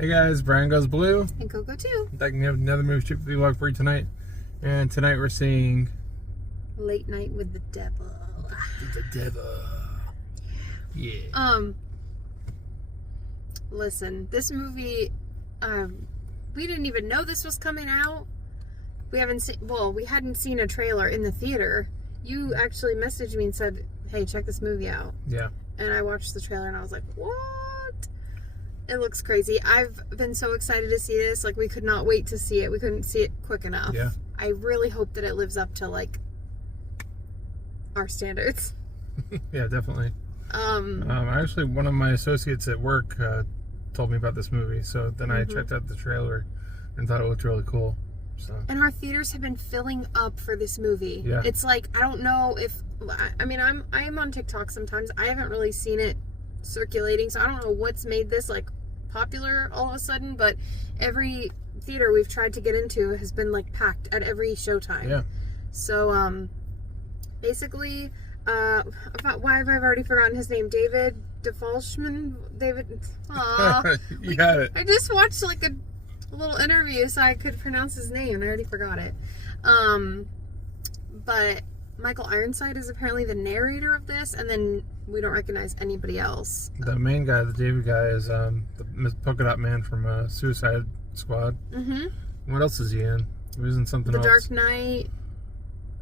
Hey guys, Briangoesblu. And Coco too. I think we have another movie shoot vlog for you tonight. And tonight we're seeing Late Night with the Devil. The Devil. Yeah. Listen, this movie, we didn't even know this was coming out. We hadn't seen a trailer in the theater. You actually messaged me and said, hey, check this movie out. Yeah. And I watched the trailer and I was like, what? It looks crazy. I've been so excited to see this. Like, we could not wait to see it. We couldn't see it quick enough. Yeah. I really hope that it lives up to, like, our standards. Yeah, definitely. Actually, one of my associates at work told me about this movie. So then I checked out the trailer and thought it looked really cool. So. And our theaters have been filling up for this movie. Yeah. It's like, I don't know if, I mean, I am on TikTok sometimes. I haven't really seen it circulating, so I don't know what's made this, like, popular all of a sudden, but every theater we've tried to get into has been, like, packed at every showtime. Yeah. So, basically, why have I already forgotten his name? David DeFalshman? You got it. I just watched, like, a little interview so I could pronounce his name and I already forgot it. But Michael Ironside is apparently the narrator of this, and then we don't recognize anybody else. The main guy, the David guy, is the Polka Dot Man from Suicide Squad. What else is he in? He was in something else. The Dark Knight.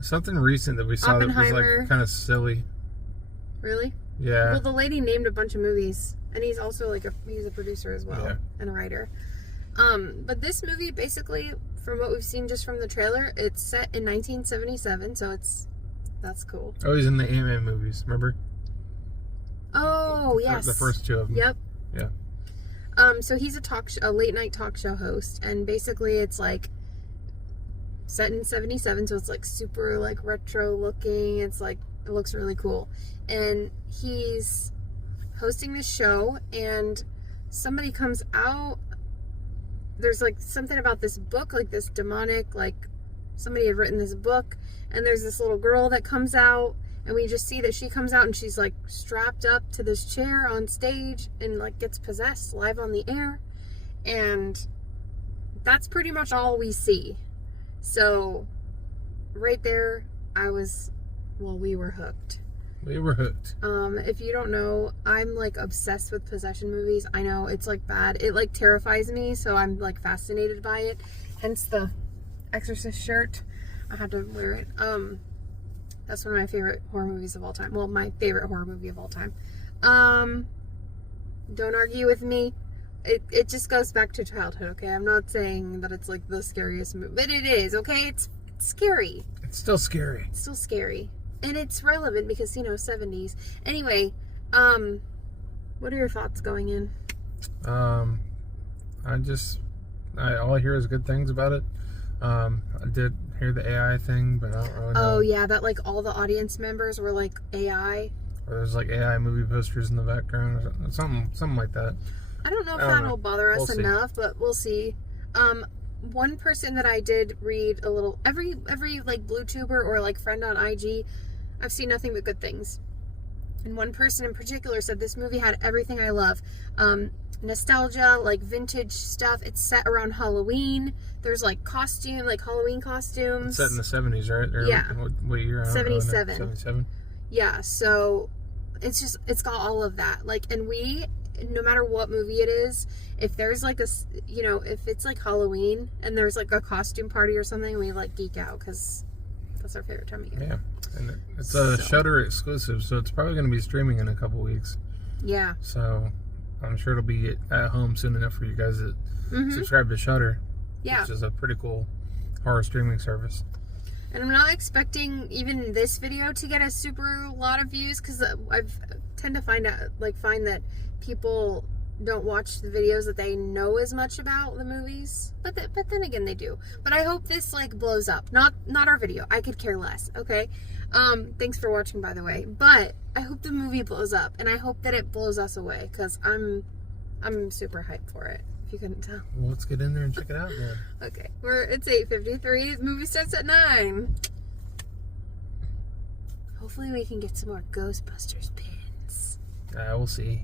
Something recent that we saw that was like kind of silly. Really? Yeah. Well, the lady named a bunch of movies, and he's also like he's a producer as well, and a writer. But this movie, basically, from what we've seen just from the trailer, it's set in 1977, so that's cool. Oh, he's in the Ant-Man movies, remember? Oh, yes. The first two of them. Yep. Yeah. So he's a late night talk show host, and basically it's like set in 77, so it's like super like retro looking. It's like, it looks really cool. And he's hosting this show, and somebody comes out. There's like something about this book, like this demonic, like somebody had written this book, and there's this little girl that comes out, and we just see that she comes out and she's like strapped up to this chair on stage and like gets possessed live on the air. And that's pretty much all we see. So right there, we were hooked. We were hooked. If you don't know, I'm like obsessed with possession movies. I know it's like bad. It like terrifies me, so I'm like fascinated by it. Hence the Exorcist shirt. I had to wear it. That's one of my favorite horror movies of all time. Well, my favorite horror movie of all time. Don't argue with me. It just goes back to childhood, okay? I'm not saying that it's like the scariest movie, but it is, okay? It's scary. It's still scary. It's still scary. And it's relevant because, 70s. Anyway, what are your thoughts going in? All I hear is good things about it. I did hear the AI thing, but I don't really know. Oh, yeah, that like all the audience members were like AI. Or there's like AI movie posters in the background or something like that. I don't know if that'll bother us enough, but we'll see. One person that I did read a little, every like BlueTuber or like friend on IG, I've seen nothing but good things. And one person in particular said this movie had everything I love. Nostalgia, like vintage stuff. It's set around Halloween. There's like Halloween costumes. It's set in the 70s, right? Or yeah. What year? 77. 77. Yeah, so it's got all of that. Like, and no matter what movie it is, if there's like if it's like Halloween and there's like a costume party or something, we like geek out because that's our favorite time of year. Yeah, and it's a Shudder exclusive, so it's probably going to be streaming in a couple weeks. Yeah. So I'm sure it'll be at home soon enough for you guys that subscribe to Shudder. Yeah. Which is a pretty cool horror streaming service. And I'm not expecting even this video to get a super lot of views because I've tend to find that people don't watch the videos that they know as much about the movies, but then again they do. But I hope this like blows up. Not our video. I could care less. Okay. Thanks for watching, by the way. But I hope the movie blows up, and I hope that it blows us away because I'm super hyped for it. If you couldn't tell. Well, let's get in there and check it out then. Okay. It's 8:53. The movie starts at 9. Hopefully we can get some more Ghostbusters pins. We'll see.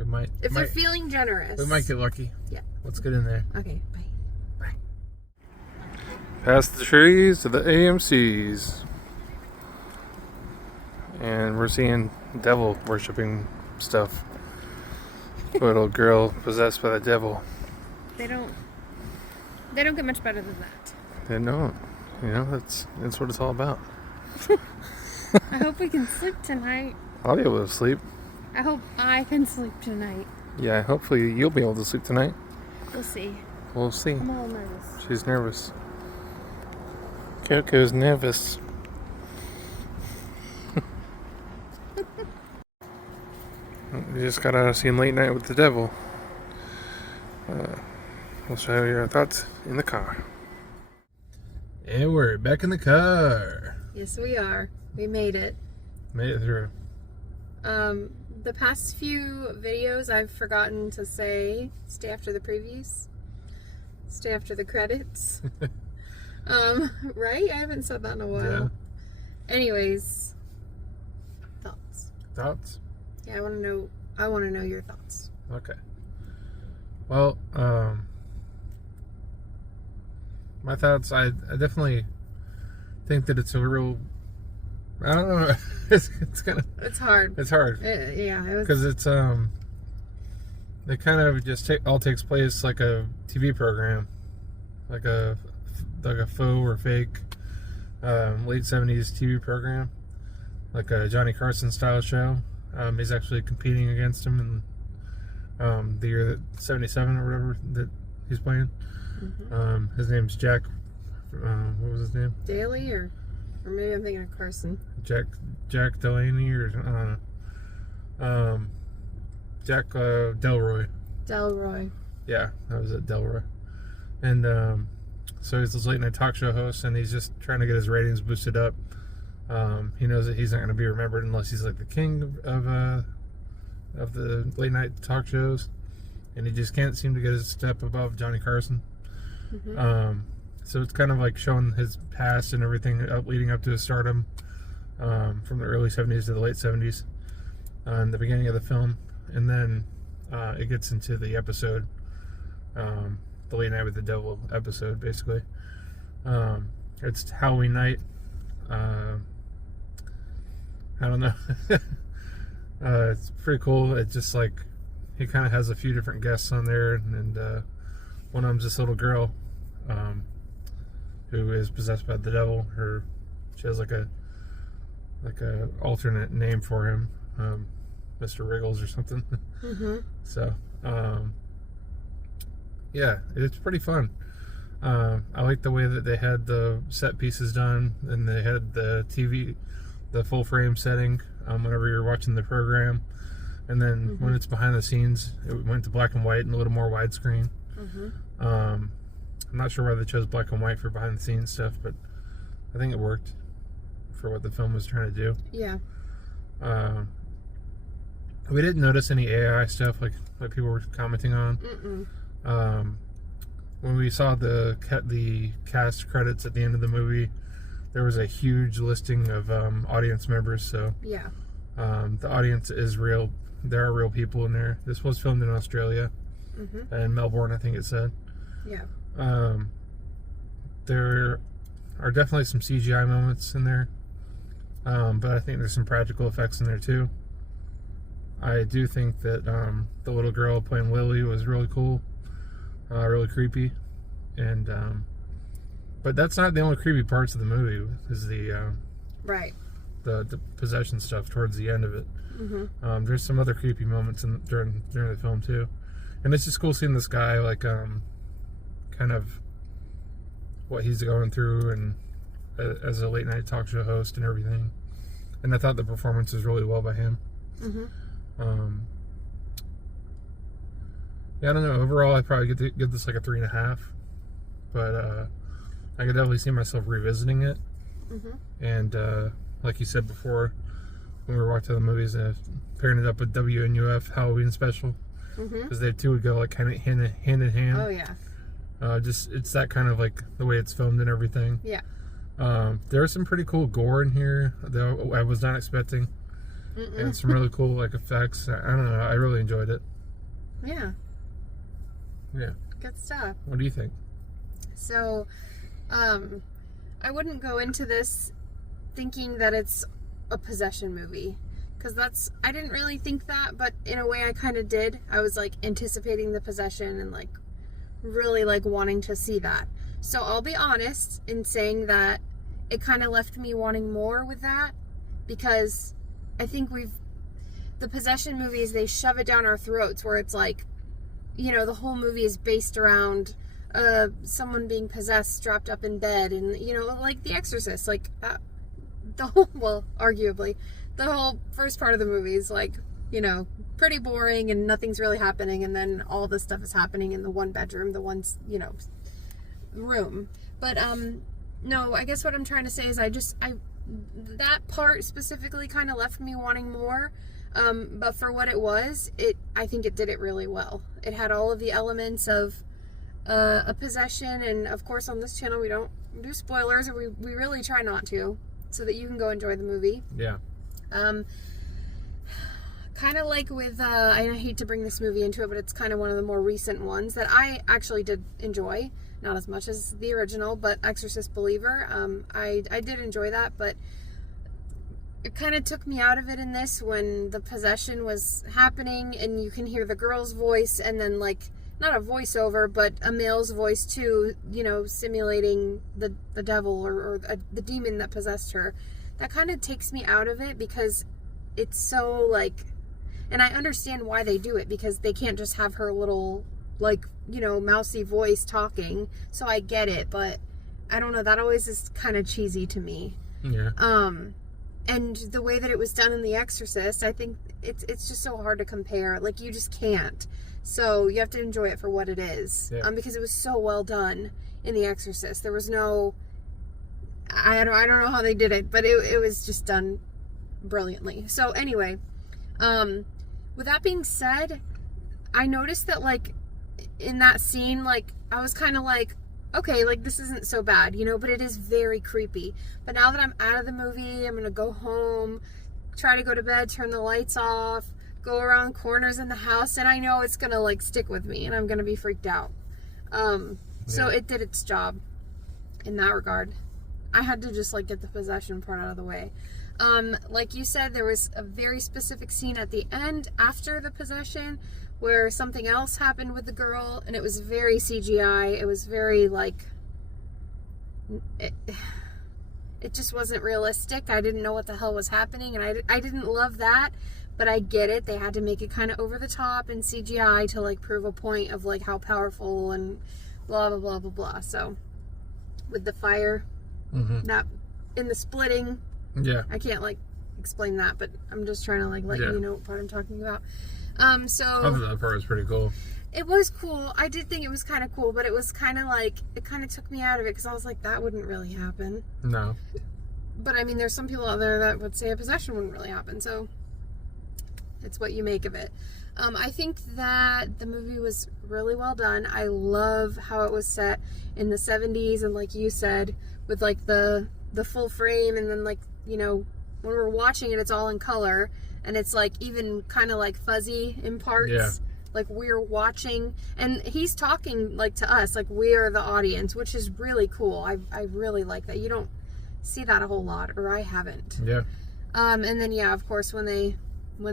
We might. If they're feeling generous. We might get lucky. Yeah. Let's get in there. Okay, bye. Bye. Past the trees to the AMCs. And we're seeing devil worshipping stuff. Little girl possessed by the devil. They don't get much better than that. They don't. You know, that's what it's all about. I hope we can sleep tonight. I'll be able to sleep. I hope I can sleep tonight. Yeah, hopefully you'll be able to sleep tonight. We'll see. We'll see. I'm a little nervous. She's nervous. Coco's nervous. We just got out of seeing Late Night with the Devil. We'll show you our thoughts in the car. And we're back in the car. Yes, we are. We made it. Made it through. The past few videos I've forgotten to say stay after the previews. Stay after the credits. Right? I haven't said that in a while. Yeah. Anyways, thoughts. Thoughts? Yeah, I want to know your thoughts. Okay. Well, my thoughts, I definitely think that it's a real, I don't know, it's kind of, it's hard. It's hard. Yeah. Because it's, it kind of just all takes place like a TV program, like a faux or fake, late 70s TV program, like a Johnny Carson style show. He's actually competing against him in the year that 77 or whatever that he's playing. Mm-hmm. His name's Jack. What was his name? Daly, or maybe I'm thinking of Carson. Jack Delaney, or I don't know. Jack Delroy. Delroy. Yeah, that was it, Delroy. And so he's this late night talk show host, and he's just trying to get his ratings boosted up. He knows that he's not going to be remembered unless he's like the king of the late night talk shows, and he just can't seem to get his step above Johnny Carson. Mm-hmm. So it's kind of like showing his past and everything leading up to his stardom, from the early 70s to the late 70s, in the beginning of the film, and then it gets into the episode, the Late Night with the Devil episode, basically. It's Halloween night. I don't know. It's pretty cool. It's just like he kind of has a few different guests on there, and one of them's this little girl who is possessed by the devil. She has like a alternate name for him, Mr. Wriggles or something. Mm-hmm. So yeah, it's pretty fun. I like the way that they had the set pieces done, and they had the TV, the full frame setting, whenever you're watching the program, and then when it's behind the scenes, it went to black and white and a little more widescreen. I'm not sure why they chose black and white for behind the scenes stuff, but I think it worked for what the film was trying to do. Yeah. We didn't notice any AI stuff like people were commenting on. When we saw the cast credits at the end of the movie, there was a huge listing of audience members. So yeah, the audience is real. There are real people in there. This was filmed in Australia, and Melbourne, I think it said. Yeah. There are definitely some CGI moments in there, but I think there's some practical effects in there too. I do think that the little girl playing Lily was really cool. Really creepy, and but that's not the only creepy parts of the movie. Is the right, the possession stuff towards the end of it. There's some other creepy moments during the film too, and it's just cool seeing this guy like kind of what he's going through, and as a late night talk show host and everything. And I thought the performance was really well by him. Yeah, I don't know. Overall, I'd probably give this like a 3.5. But I could definitely see myself revisiting it. And like you said before, when we were watching the movies, pairing it up with WNUF Halloween Special, because they two would go like kind of hand in hand. Oh yeah. Just it's that kind of like the way it's filmed and everything. Yeah. There was some pretty cool gore in here that I was not expecting. and some really cool like effects. I don't know. I really enjoyed it. Yeah. Yeah. Good stuff. What do you think? So, I wouldn't go into this thinking that it's a possession movie. Because I didn't really think that, but in a way I kind of did. I was like anticipating the possession and like really like wanting to see that. So I'll be honest in saying that it kind of left me wanting more with that, because I think the possession movies, they shove it down our throats where it's like, you know, the whole movie is based around someone being possessed, strapped up in bed, and, you know, like The Exorcist, like arguably the whole first part of the movie is like, you know, pretty boring and nothing's really happening, and then all this stuff is happening in the one bedroom, the one, you know, room. But no, I guess what I'm trying to say is that part specifically kind of left me wanting more. But for what it was, I think it did it really well. It had all of the elements of a possession, and of course on this channel we don't do spoilers, or we really try not to, so that you can go enjoy the movie. Yeah. Kind of like with, I hate to bring this movie into it, but it's kind of one of the more recent ones that I actually did enjoy. Not as much as the original, but Exorcist Believer. I did enjoy that, but it kind of took me out of it in this when the possession was happening and you can hear the girl's voice and then like, not a voiceover, but a male's voice too, you know, simulating the devil or the demon that possessed her. That kind of takes me out of it because it's so like, and I understand why they do it, because they can't just have her little like, you know, mousy voice talking. So I get it, but I don't know, that always is kind of cheesy to me. Yeah. And the way that it was done in The Exorcist, I think it's just so hard to compare. Like, you just can't. So you have to enjoy it for what it is. Yeah. Because it was so well done in The Exorcist. There was no, I don't know how they did it, but it was just done brilliantly. So anyway, with that being said, I noticed that like in that scene, like I was kind of like, okay, like this isn't so bad, you know, but it is very creepy. But now that I'm out of the movie, I'm gonna go home, try to go to bed, turn the lights off, go around corners in the house, and I know it's gonna like stick with me and I'm gonna be freaked out. So it did its job in that regard. I had to just like get the possession part out of the way. Like you said, there was a very specific scene at the end after the possession where something else happened with the girl, and it was very CGI. It was very like, it just wasn't realistic. I didn't know what the hell was happening, and I didn't love that, but I get it. They had to make it kind of over the top and CGI to like prove a point of like how powerful and blah blah blah blah blah. So with the fire, that in the splitting, I can't like explain that, but I'm just trying to like let you know what part I'm talking about. So I thought that part was pretty cool. It was cool. I did think it was kind of cool, but it was kind of like, it kind of took me out of it because I was like, that wouldn't really happen. No. But I mean, there's some people out there that would say a possession wouldn't really happen, so it's what you make of it. I think that the movie was really well done. I love how it was set in the 70s, and like you said, with like the full frame, and then like, you know, when we're watching it, it's all in color, and it's like even kind of like fuzzy in parts. Yeah. Like we're watching, and he's talking like to us, like we are the audience, which is really cool. I really like that. You don't see that a whole lot, or I haven't. Yeah. And then yeah, of course, when the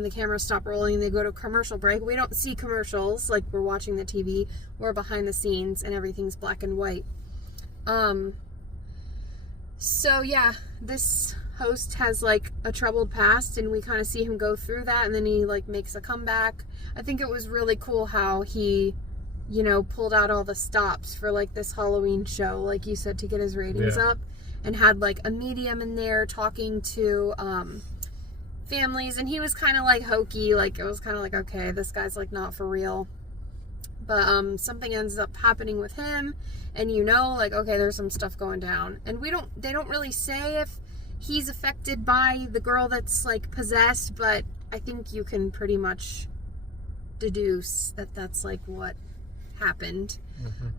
cameras stop rolling and they go to commercial break, we don't see commercials like we're watching the TV. We're behind the scenes and everything's black and white. So yeah, this host has like a troubled past, and we kind of see him go through that, and then he like makes a comeback. I think it was really cool how he, you know, pulled out all the stops for like this Halloween show, like you said, to get his ratings up, and had like a medium in there talking to families, and he was kind of like hokey, like it was kind of like, okay, this guy's like not for real. But something ends up happening with him, and you know, like, okay, there's some stuff going down, and they don't really say if he's affected by the girl that's like possessed, but I think you can pretty much deduce that that's like what happened.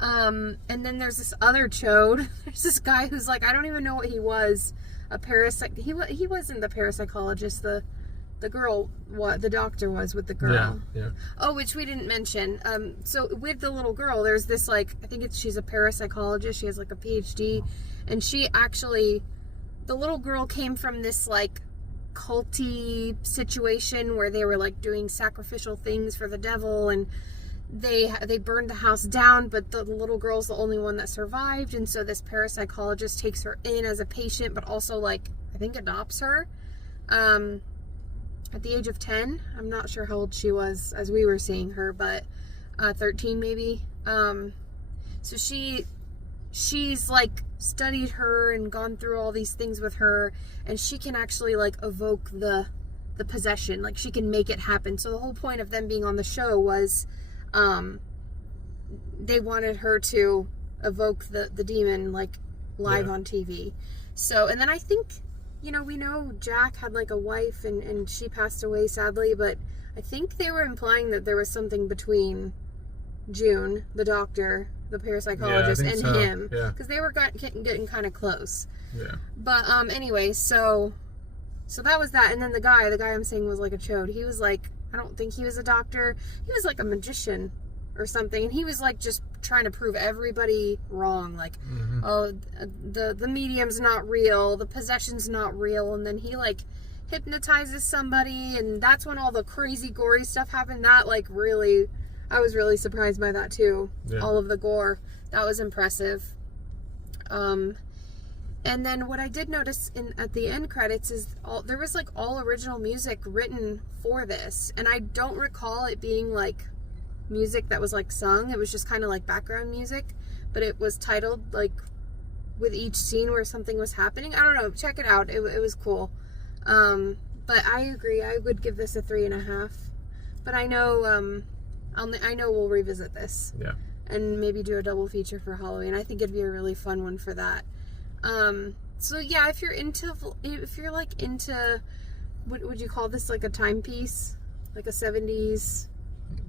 And then there's this other chode. There's this guy who's like, I don't even know what he was, a parasite. He wasn't the parapsychologist, the the girl, what the doctor was with the girl. Yeah. Oh, which we didn't mention. So with the little girl, there's this like, I think she's a parapsychologist. She has like a PhD, and she actually, the little girl came from this like culty situation where they were like doing sacrificial things for the devil, and they burned the house down, but the little girl's the only one that survived, and so this parapsychologist takes her in as a patient, but also like I think adopts her. At the age of 10, I'm not sure how old she was as we were seeing her, but 13 maybe. So she's like studied her and gone through all these things with her, and she can actually like evoke the possession, like she can make it happen. So the whole point of them being on the show was they wanted her to evoke the demon like live on TV. So, and then I think, you know, we know Jack had like a wife and she passed away sadly, but I think they were implying that there was something between June, the doctor, the parapsychologist, and him. Yeah. Because they were getting kind of close. Yeah. But anyway, so that was that. And then the guy I'm saying was like a chode. He was like, I don't think he was a doctor. He was like a magician or something. And he was like just trying to prove everybody wrong. Like, oh, the medium's not real. The possession's not real. And then he like hypnotizes somebody. And that's when all the crazy gory stuff happened. That like really, I was really surprised by that too. Yeah. All of the gore. That was impressive. And then what I did notice at the end credits is there was like all original music written for this, and I don't recall it being like music that was like sung. It was just kind of like background music, but it was titled like with each scene where something was happening. I don't know. Check it out. It was cool. But I agree. I would give this a 3.5. But I know I know we'll revisit this. Yeah. And maybe do a double feature for Halloween. I think it'd be a really fun one for that. So yeah, if you're like into, what would you call this, like a timepiece, like a 70s,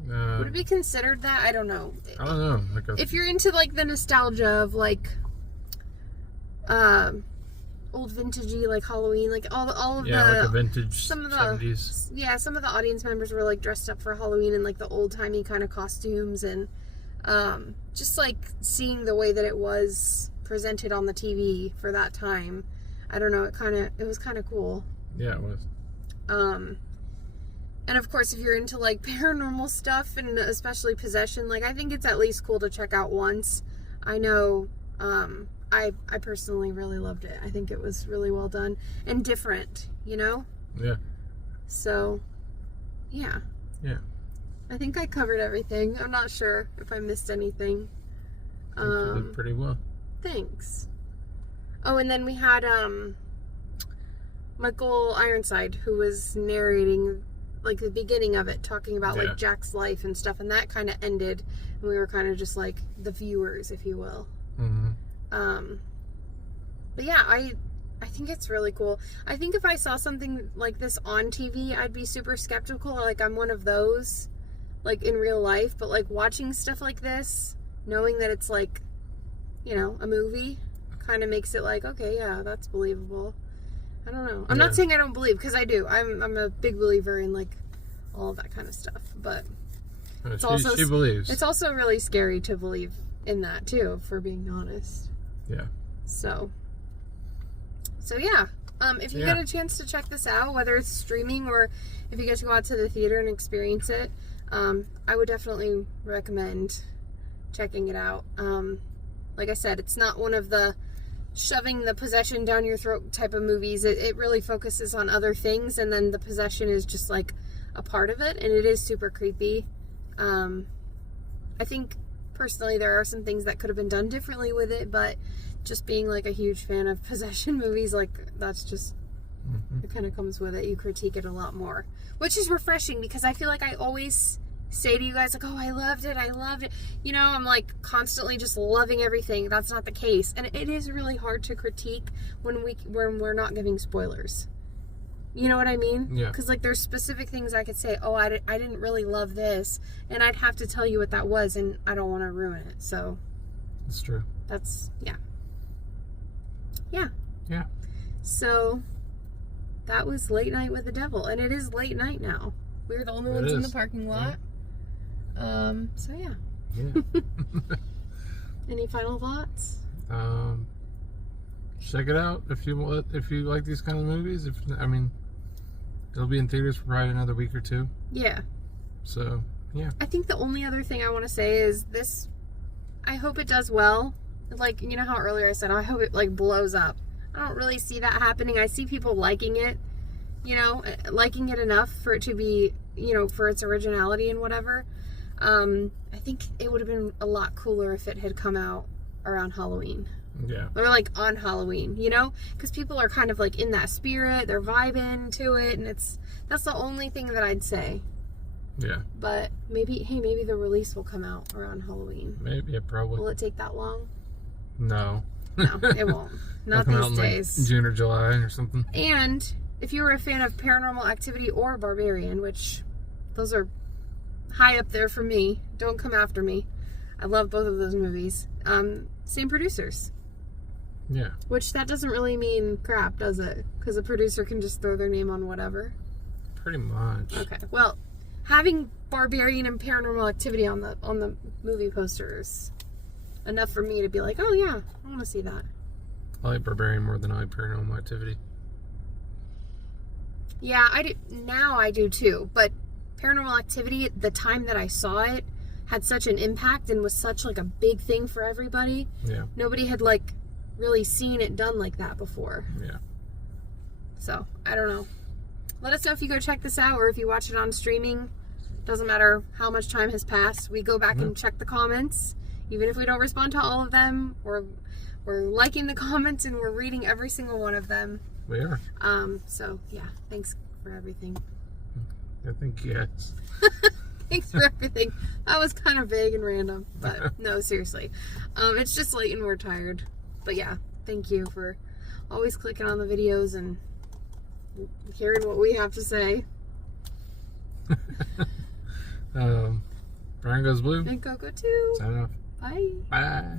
would it be considered that? I don't know. If you're into like the nostalgia of like old vintagey like Halloween, like all of the like a vintage some of the 70s. Yeah, some of the audience members were like dressed up for Halloween in like the old timey kind of costumes, and just like seeing the way that it was presented on the TV for that time. I don't know, it was kind of cool. Yeah, it was. And of course, if you're into like paranormal stuff and especially possession, like I think it's at least cool to check out once. I know, I personally really loved it. I think it was really well done and different, you know? Yeah. So, yeah. Yeah. I think I covered everything. I'm not sure if I missed anything. I think you did pretty well. Thanks. Oh, and then we had Michael Ironside, who was narrating like the beginning of it, talking about like Jack's life and stuff, and that kind of ended, and we were kind of just like the viewers, if you will. But yeah, I think it's really cool. I think if I saw something like this on TV, I'd be super skeptical. Like I'm one of those, like in real life, but like watching stuff like this, knowing that it's like, you know, a movie, kind of makes it like, okay, yeah, that's believable. I don't know. I'm not saying I don't believe, because I do. I'm a big believer in like all of that kind of stuff, but she believes. It's also really scary to believe in that too, for being honest. Yeah. So yeah. If you get a chance to check this out, whether it's streaming or if you get to go out to the theater and experience it, I would definitely recommend checking it out. Like I said, it's not one of the shoving the possession down your throat type of movies. It really focuses on other things, and then the possession is just like a part of it, and it is super creepy. I think personally there are some things that could have been done differently with it, but just being like a huge fan of possession movies, like that's just it kind of comes with it. You critique it a lot more, which is refreshing, because I feel like I always say to you guys like, oh, I loved it, you know, I'm like constantly just loving everything. That's not the case, and it is really hard to critique when we're not giving spoilers, you know what I mean? Yeah. Because like there's specific things I could say, oh, I didn't really love this, and I'd have to tell you what that was, and I don't want to ruin it. So that's true. Yeah. So that was Late Night with the Devil. And it is late night now. We're the only ones in the parking lot. So yeah. Yeah. Any final thoughts? Check it out if you like these kind of movies. It'll be in theaters for probably another week or two. Yeah. So, yeah. I think the only other thing I want to say is this, I hope it does well. Like, you know how earlier I said, I hope it, like, blows up. I don't really see that happening. I see people liking it, you know, liking it enough for it to be, you know, for its originality and whatever. I think it would have been a lot cooler if it had come out around Halloween. Yeah. Or, like, on Halloween, you know? Because people are kind of, like, in that spirit. They're vibing to it, and that's the only thing that I'd say. Yeah. But maybe the release will come out around Halloween. Maybe, yeah, probably. Will it take that long? No. No, it won't. Not It'll come out these in, days. like, June or July or something. And if you were a fan of Paranormal Activity or Barbarian, which those are high up there for me, don't come after me. I love both of those movies. Same producers. Yeah. Which that doesn't really mean crap, does it? Because a producer can just throw their name on whatever. Pretty much. Okay. Well, having Barbarian and Paranormal Activity on the movie posters enough for me to be like, oh yeah, I want to see that. I like Barbarian more than I like Paranormal Activity. Yeah, I do. Now I do too. But Paranormal Activity, the time that I saw it, had such an impact and was such like a big thing for everybody. Yeah. Nobody had like really seen it done like that before. Yeah. So, I don't know. Let us know if you go check this out or if you watch it on streaming. Doesn't matter how much time has passed. We go back and check the comments. Even if we don't respond to all of them, we're liking the comments and we're reading every single one of them. We are. So, yeah. Thanks for everything. I think yes. Thanks for everything. That was kind of vague and random. But, no, seriously. It's just late and we're tired. But yeah, thank you for always clicking on the videos and hearing what we have to say. Briangoesblu. And Coco too. Signing off. Bye. Bye.